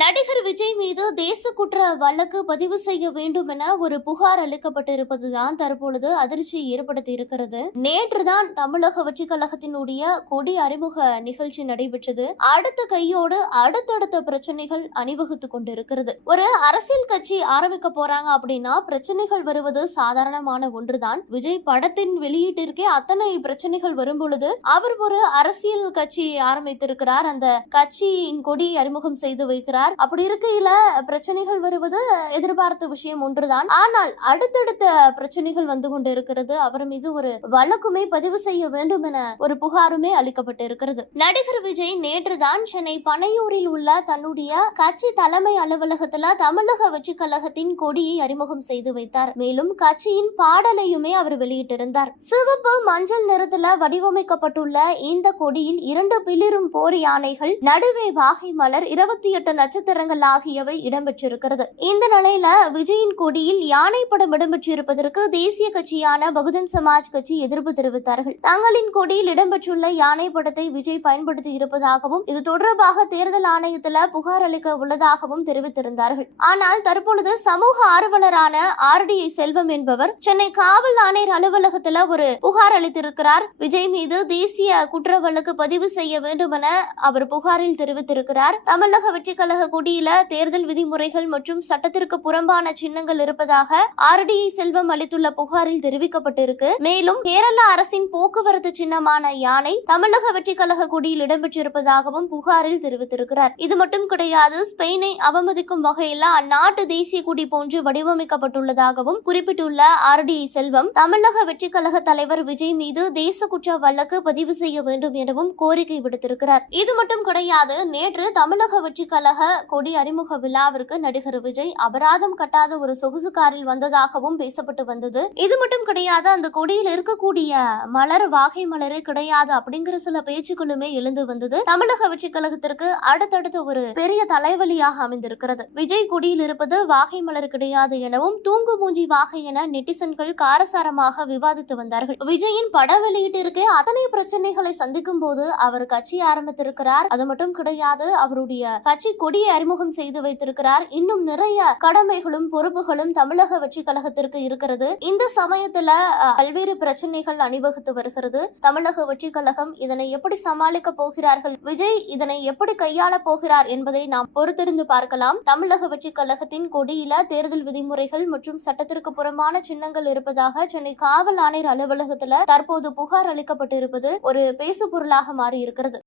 நடிகர் விஜய் மீது தேச குற்ற வழக்கு பதிவு செய்ய வேண்டும் என ஒரு புகார் அளிக்கப்பட்டிருப்பதுதான் தற்பொழுது அதிர்ச்சி ஏற்படுத்தி இருக்கிறது. நேற்றுதான் தமிழக வெற்றி கழகத்தினுடைய கொடி அறிமுக நிகழ்ச்சி நடைபெற்றது. அடுத்த கையோடு அடுத்தடுத்த பிரச்சனைகள் அணிவகுத்து கொண்டிருக்கிறது. ஒரு அரசியல் கட்சி ஆரம்பிக்க போறாங்க அப்படின்னா பிரச்சனைகள் வருவது சாதாரணமான ஒன்றுதான். விஜய் படத்தின் வெளியீட்டிற்கே அத்தனை பிரச்சனைகள் வரும் பொழுது அவர் ஒரு அரசியல் கட்சி ஆரம்பித்திருக்கிறார். அந்த கட்சியின் கொடி அறிமுகம் செய்து வைக்கிறார். அப்படி இருக்கையில பிரச்சனைகள் வருவது எதிர்பார்த்த விஷயம் ஒன்றுதான். ஆனால் அடுத்தடுத்த பிரச்சனைகள் வந்து கொண்டு இருக்கிறது அவர் மீது ஒரு வழக்குமே பதிவு செய்ய வேண்டும் என ஒரு புகாருமே அளிக்கப்பட்டு இருக்கிறது நடிகர் விஜய் நேற்றுதான் சென்னை பனையூரில் உள்ள தன்னுடைய கட்சி தலைமை அலுவலகத்துல தமிழக வெற்றி கழகத்தின் கொடியை அறிமுகம் செய்து வைத்தார். மேலும் கட்சியின் பாடலையுமே அவர் வெளியிட்டிருந்தார். சிவப்பு மஞ்சள் நிறத்துல வடிவமைக்கப்பட்டுள்ள இந்த கொடியில் இரண்டு பிளிரும் போர் யானைகள் நடுவே வாகை மலர் இருபத்தி எட்டு நட்சத்திரங்கள் ஆகியவை இடம்பெற்றிருக்கிறது. இந்த நிலையில விஜயின் கொடியில் யானை படம் இடம்பெற்றிருப்பதற்கு தேசிய கட்சியான பகுஜன் சமாஜ் கட்சி எதிர்ப்பு தெரிவித்தார்கள். தங்களின் கொடியில் இடம்பெற்றுள்ள யானை படத்தை விஜய் பயன்படுத்தி இருப்பதாகவும் இது தொடர்பாக தேர்தல் ஆணையத்தில் புகார் அளிக்க உள்ளதாகவும் தெரிவித்திருந்தார்கள். ஆனால் தற்பொழுது சமூக ஆர்வலரான ஆர் டி செல்வம் என்பவர் சென்னை காவல் ஆணையர் அலுவலகத்தில் ஒரு புகார் அளித்திருக்கிறார். விஜய் மீது தேசிய குற்ற வழக்கு பதிவு செய்ய வேண்டும் என அவர் புகாரில் தெரிவித்திருக்கிறார். தமிழக வெற்றி கழக குடியில தேர்தல் விதிமுறைகள் மற்றும் சட்டத்திற்கு புறம்பான சின்னங்கள் இருப்பதாக ஆர்டிஐ செல்வம் அளித்துள்ள புகாரில் தெரிவிக்கப்பட்டிருக்கு. மேலும் கேரள அரசின் போக்குவரத்து சின்னமான யானை தமிழக வெற்றி கழக குடியில் இடம்பெற்றிருப்பதாகவும் புகாரில் தெரிவித்திருக்கிறார். இது மட்டும் கிடையாது ஸ்பெயினை அவமதிக்கும் வகையில் அந்நாட்டு தேசிய குடி போன்று வடிவமைக்கப்பட்டுள்ளதாகவும் குறிப்பிட்டுள்ள ஆர்டிஐ செல்வம் தமிழக வெற்றி கழக தலைவர் விஜய் மீது தேச குற்ற வழக்கு பதிவு செய்ய வேண்டும் எனவும் கோரிக்கை விடுத்திருக்கிறார். இது மட்டும் கிடையாது நேற்று தமிழக வெற்றி கழக கொடி அறிமுக விழாவிற்கு நடிகர் விஜய் அபராதம் கட்டாத ஒரு சொகுசு காரில் வந்ததாகவும் பேசப்பட்டு வந்தது. இது மட்டும் கிடையாது அந்த கொடியில் இருக்கக்கூடிய மலர் வாகை மலரே கிடையாது அப்படிங்கிற சில பேச்சுக்களுமே எழுந்து வந்தது. தமிழக வெற்றி கழகத்திற்கு அடுத்தடுத்து ஒரு பெரிய தலைவலியாக அமைந்திருக்கிறது. விஜய் கொடியில் இருப்பது வாகை மலர் கிடையாது எனவும் தூங்கு மூஞ்சி வாகை என நெட்டிசன்கள் காரசாரமாக விவாதித்து வந்தார்கள். விஜயின் பட வெளியீட்டிற்கு அத்தனை பிரச்சனைகளை சந்திக்கும் போது அவர் கட்சி ஆரம்பித்திருக்கிறார். அது மட்டும் கிடையாது அவருடைய கட்சி கொடியை அறிமுகம் செய்து வைத்திருக்கிறார். இன்னும் நிறைய கடமைகளும் பொறுப்புகளும் தமிழக வெற்றி கழகத்திற்கு இருக்கிறது. இந்த சமயத்துல பல்வேறு பிரச்சனைகள் அணிவகுத்து வருகிறது. தமிழக வெற்றி கழகம் இதனை எப்படி சமாளிக்க போகிறார்கள்? விஜய் இதனை எப்படி கையாள போகிறார் என்பதை நாம் பொறுத்திருந்து பார்க்கலாம். தமிழக வெற்றி கழகத்தின் கொடியில தேர்தல் விதிமுறைகள் மற்றும் சட்டத்திற்கு புறம்பான சின்னங்கள் இருப்பதாக சென்னை காவல் ஆணையர் அலுவலகத்துல தற்போது புகார் அளிக்கப்பட்டிருப்பது ஒரு பேசு பொருளாக மாறி இருக்கிறது